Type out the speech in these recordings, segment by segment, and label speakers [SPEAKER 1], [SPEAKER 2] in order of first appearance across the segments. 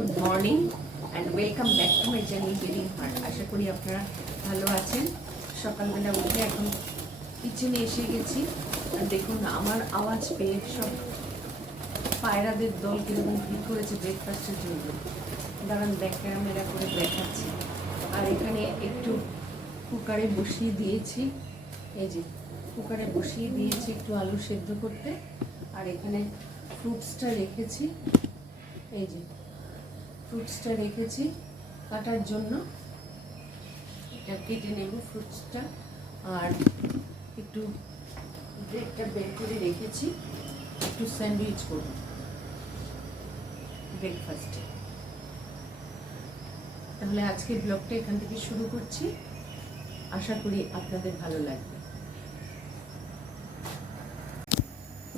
[SPEAKER 1] Good morning and welcome back to my channel bearing heart আশা করি আপনারা ভালো আছেন। সকালবেলা উঠে এখন কিচেনে এসে গেছি। আর দেখুন, আমার আওয়াজ পেয়ে সব পায়রাদের দল কীরকম ভিড় করেছে ব্রেকফাস্টের জন্য। দাঁড়ান ব্যাক ক্যামেরা করে দেখাচ্ছি। আর এখানে একটু কুকারে বসিয়ে দিয়েছি। এই যে, কুকারে বসিয়ে দিয়েছি একটু আলু সেদ্ধ করতে। আর এখানে ফ্রুটসটা রেখেছি। এই যে ফ্রুটসটা রেখেছি কাটার জন্য। এটা কেটে নেব ফ্রুটসটা আর একটু ব্রেডটা বের করে রেখেছি। একটু স্যান্ডউইচ করব ব্রেকফাস্টে তাহলে আজকের ব্লগটা এখান থেকে শুরু করছি। আশা করি আপনাদের ভালো লাগবে।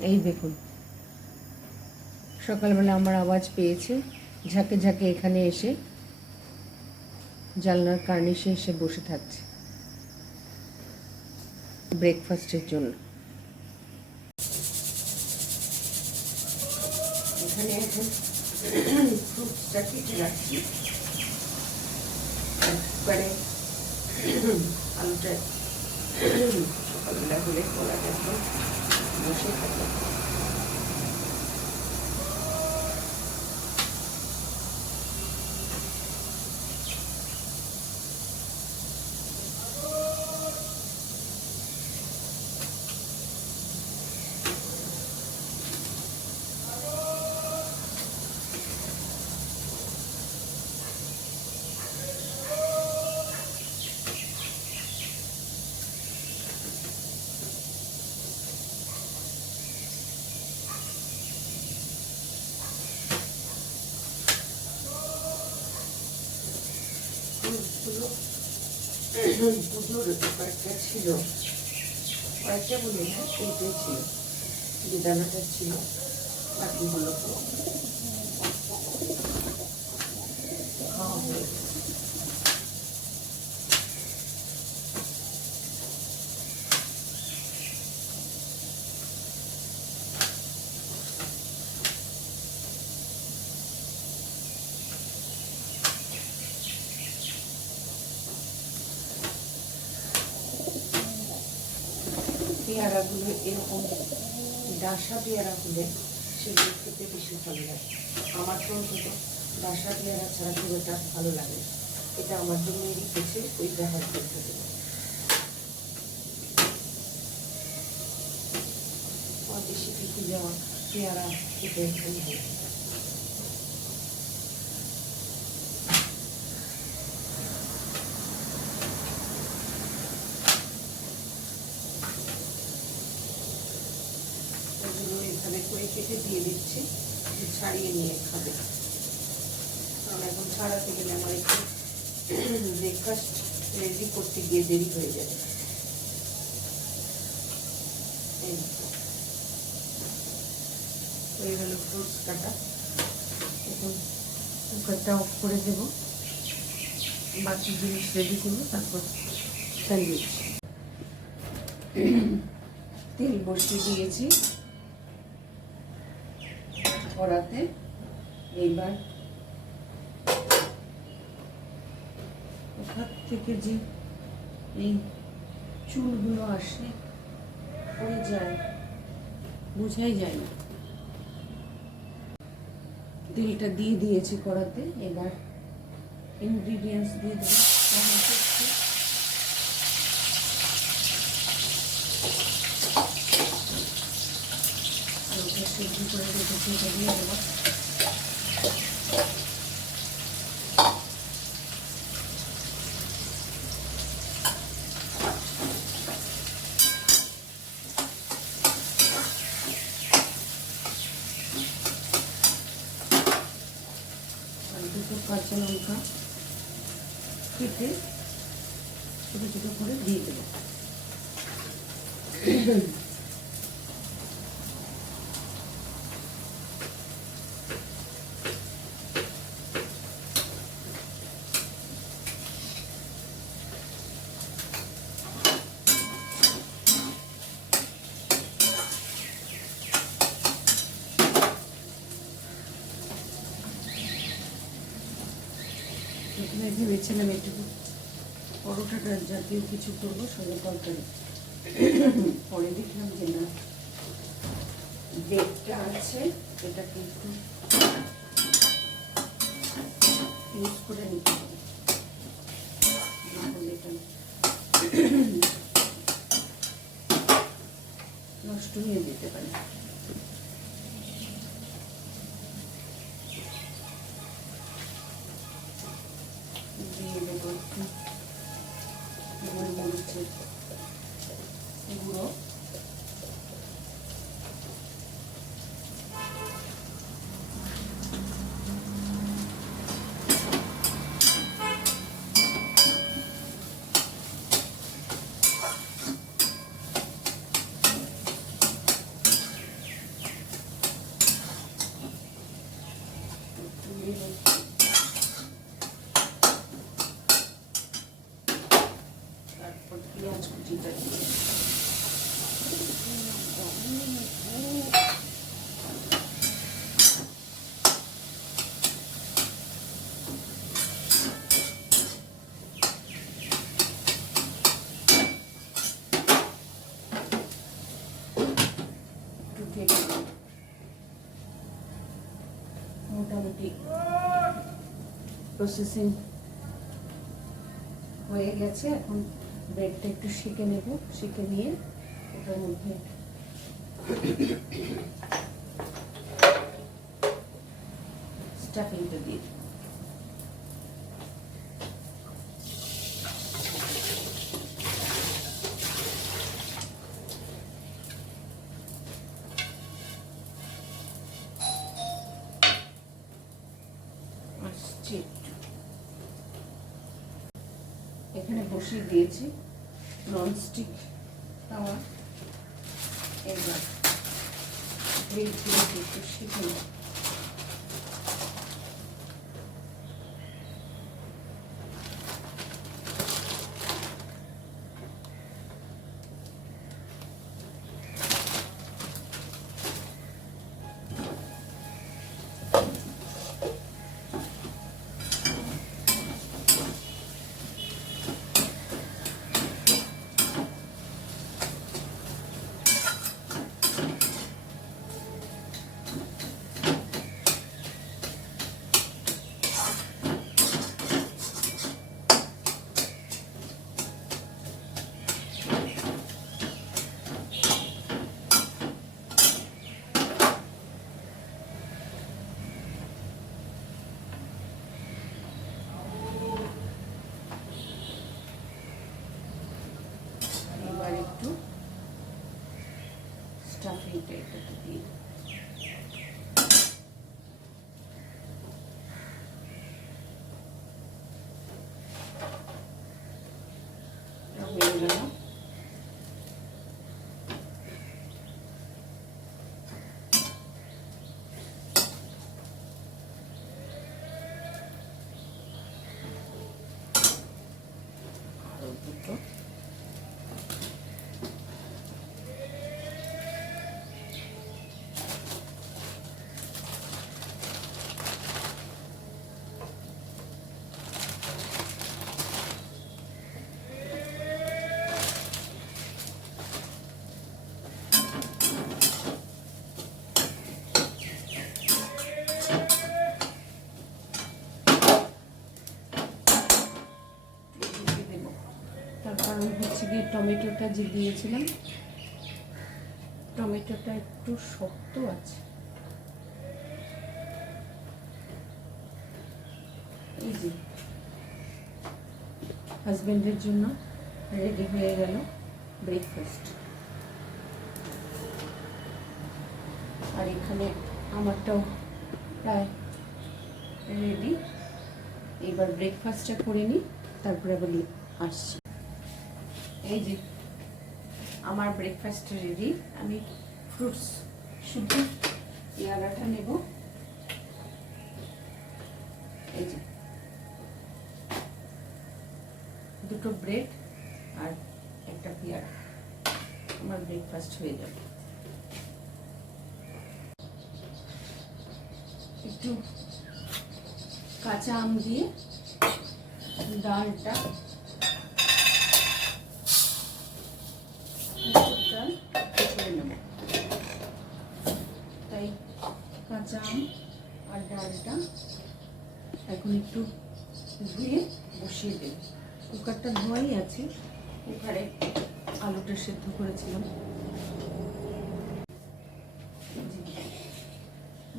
[SPEAKER 1] এই দেখুন, সকালবেলা আমার আওয়াজ পেয়েছে। ঝাঁকে ঝাঁকে এখানে এসে জানলার কার্নিশে এসে বসে থাকছে। ব্রেকফাস্টের জন্য। এখানে এখন আলুটা সকালবেলা হলে কলা একদম বসে থাকে পুরো পুজোর কয়েকটা ছিল। কয়েকটা বলে না তিনটে ছিল বেদানাটা ছিল বাকিগুলো খাওয়া হয়ে পেয়ারাগুলো এরকম ডাসা পেয়ারা হলে সেগুলো খেতে বেশি ভালো লাগে। আমার তো অন্তত ডাসা পেয়ারা ছাড়া খুব একটা ভালো লাগে। এটা আমার জন্যই রেখেছে ওই ব্যবহার করতে আমার বেশি পিঠে যাওয়া পেয়ারা খেতে ভালো লাগে ওগুলো এখানে করে কেটে দিয়ে দিচ্ছি একটু ছাড়িয়ে নিয়ে খাবে কারণ এখন ছাড়াতে গেলে আমার একটু ব্রেকফাস্ট রেডি করতে গিয়ে দেরি হয়ে যাবে। হয়ে গেল ফ্রুটস কাটা। এখন কুকারটা অফ করে দেব। বাকি জিনিস রেডি করব, তারপর স্যান্ডউইচ তেল বসিয়ে দিয়েছি। কড়াতে এইবার ওখান থেকে যে এই চুলগুলো আসে পড়ে যায়, বোঝাই যায় না। তেলটা দিয়ে দিয়েছি কড়াতে এবার ইনগ্রিডিয়েন্টস দিয়ে দেবো টমেটো একটু, আলুটা করে রেখেছি দিয়ে আর দুটো কাঁচা লঙ্কা কেটে ছোটো ছোটো করে দিয়ে দেবো ভেবেছিলাম একটু পরোটাটা জাতীয় কিছু করব, সঙ্গে তরকারি। পরে দেখলাম যে না ব্রেডটা আছে, এটাকে একটু ইউজ করে নিতে নষ্ট হয়ে যেতে পারে দিয়ে দেবো একটু গোলমরিচের গুঁড়ো দিয়ে দেবো তারপর পেঁয়াজ কুচিটা দিয়ে একটু ঢেকে দিই। মোটামুটি প্রসেসিং হয়ে গেছে এখন ব্রেডটা একটু শিখে নেব শিখে নিয়ে ওটার মধ্যে স্টাফিংটা দিয়ে দেব। বসিয়ে দিয়েছি ননস্টিক তাওয়া এবার ব্রেডগুলোকে একটু শিখে নেব এবার একটু স্টাফিংটা এটাতে দিয়ে দেব। এটা হয়ে গেল আরও দুটো দিয়ে দেবো তার কারণ হচ্ছে গিয়ে টমেটোটা যে দিয়েছিলাম, টমেটোটা একটু শক্ত আছে। হাজবেন্ডের জন্য রেডি হয়ে গেল ব্রেকফাস্ট আর এখানে আমারটাও প্রায় রেডি এবার ব্রেকফাস্টটা করে নিই, তারপরে বলি আসছি। এই যে আমার ব্রেকফাস্ট রেডি আমি ফ্রুটস শুধু নেব। এই যে দুটো ব্রেড আর একটা পেয়ারা। আমার ব্রেকফাস্ট হয়ে যাবে। একটু কাঁচা আম দিয়ে ডালটা ডাল করে নেব তাই কাঁচা আম আর এখন একটু ধুয়ে বসিয়ে দেব। কুকারটা ধোয়াই আছে। কুকারে আলুটা সেদ্ধ করেছিলাম।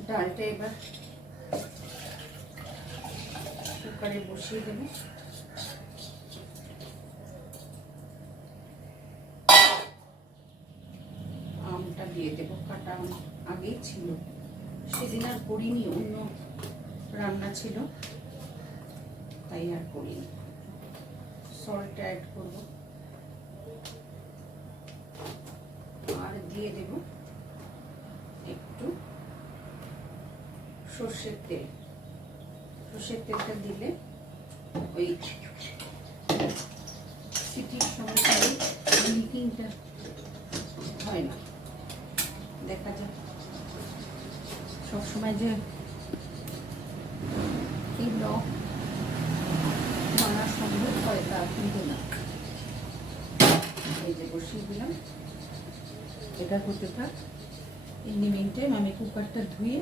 [SPEAKER 1] ডালটা এবার কুকারে বসিয়ে দেবো। আমটা দিয়ে দেবো। কাটা আগেই ছিল। সেদিন আর করিনি, অন্য রান্না ছিল, তাই আর করিনি। সল্ট অ্যাড করব। আর দিয়ে দেব একটু সর্ষের তেল। সর্ষের তেলটা দিলে ওই সিটির সময় মিটিংটা হয় না। দেখা যাক। সবসময় যে ব্লগ বানা সম্ভব হয় তা কিন্তু না এটা হতে থাক। এই মিনিং টাইম আমি কুকারটা ধুয়ে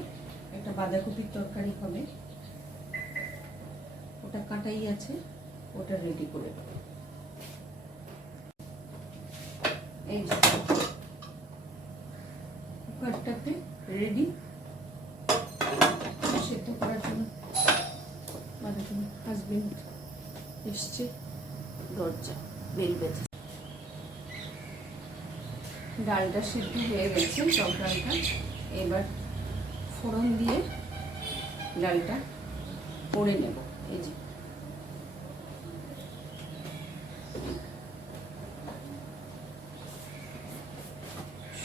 [SPEAKER 1] একটা বাঁধাকপির তরকারি হবে। ওটা কাটাই আছে, ওটা রেডি করে এই কুকারটাতে রেডি সেদ্ধ করার জন্য বাঁধাকপি হাজবেন্ড এসছে। দরজা বেল বেঁধে। ডালটা সিদ্ধ হয়ে গেছে ডালটা। এবার ফোড়ন দিয়ে ডালটা করে নেব। এই যে।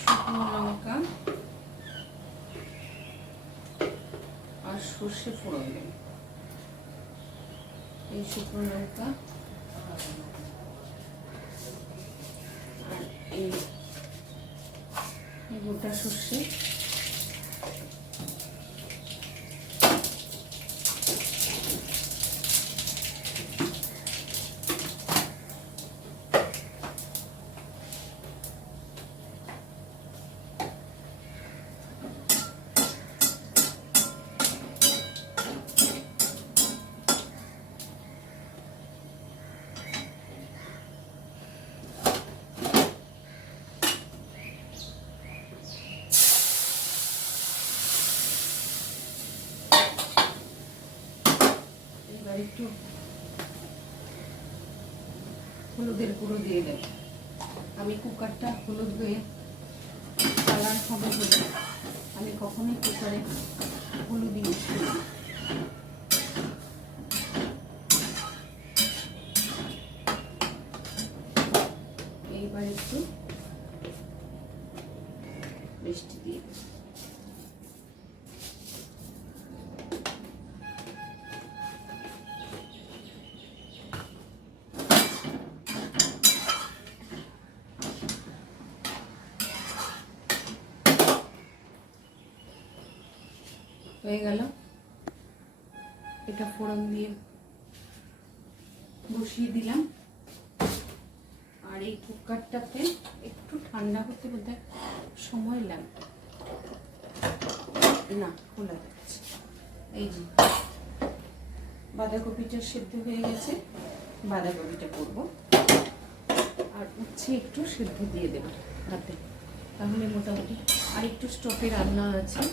[SPEAKER 1] শুকনো লঙ্কা আর সর্ষে ফোড়ন দেব। এই শুকনো লঙ্কা আর এই গোটা সর্ষে এবার একটু হলুদের গুঁড়ো দিয়ে দেব আমি কুকারটা হলুদ হয়ে কালার হবে বলে আমি কখনোই কুকারে হলুদ ইউজ না। এইবার একটু মিষ্টি দিয়ে দেব হয়ে গেল। এটা ফোড়ন দিয়ে বসিয়ে দিলাম। আর এই কুকারটাতে একটু ঠান্ডা হতে বোধ সময় লাগবে। না, খোলা যাচ্ছে। এই যে, বাঁধাকপিটা সেদ্ধ হয়ে গেছে। বাঁধাকপিটা করব। আর উচ্ছে একটু সেদ্ধ দিয়ে দেবো হাতে তাহলে মোটামুটি আর একটু স্টপে রান্না আছে।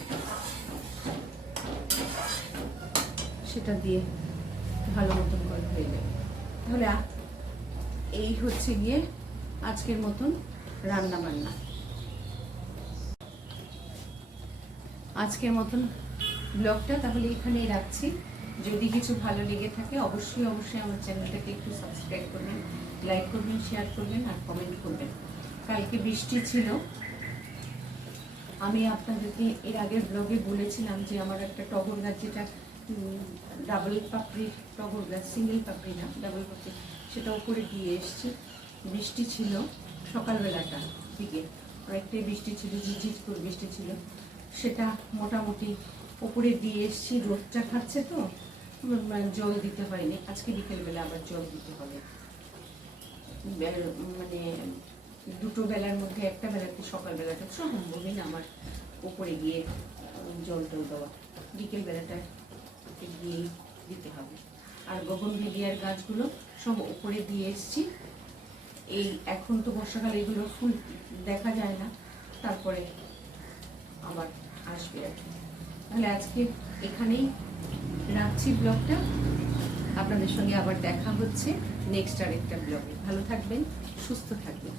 [SPEAKER 1] সেটা দিয়ে ভালো মতন করে হয়ে যাবে তাহলে এই হচ্ছে গিয়ে আজকের মতন রান্না বান্না। আজকের মতন ব্লগটা তাহলে এখানেই রাখছি। যদি কিছু ভালো লেগে থাকে, অবশ্যই অবশ্যই আমার চ্যানেলটাকে একটু সাবস্ক্রাইব করবেন লাইক করবেন শেয়ার করবেন আর কমেন্ট করবেন। কালকে বৃষ্টি ছিল। আমি আপনাদেরকে এর আগের ব্লগে বলেছিলাম যে আমার একটা টগর গাছ যেটা ডাবল পাপড়ির টগর গাছ সিঙ্গেল পাপড়ি না ডাবল পাপড়ি, সেটা উপরে দিয়ে এসছি। বৃষ্টি ছিল সকালবেলাটা দিকে অনেকটাই বৃষ্টি ছিল ঝিঝিঝ করে বৃষ্টি ছিল। সেটা মোটামুটি উপরে দিয়ে এসছি, রোদটা খাচ্ছে তো জল দিতে হয়নি। আজকে বিকেলবেলা আবার জল দিতে হবে। মানে দুটো বেলার মধ্যে, একটা বেলাতে সকালবেলাটা সম্ভবই না আমার উপরে গিয়ে জল টল দেওয়া। বিকেল বেলাটা গিয়ে দিতে হবে। আর গগন ভিডিয়ার গাছগুলো সব উপরে দিয়ে এসছি। এই এখন তো বর্ষাকালে এগুলো ফুল দেখা যায় না, তারপরে আবার আসবে আর কি। তাহলে আজকে এখানেই রাখছি ব্লগটা। আপনাদের সঙ্গে আবার দেখা হচ্ছে নেক্সট আরেকটা ব্লগে। ভালো থাকবেন, সুস্থ থাকবেন।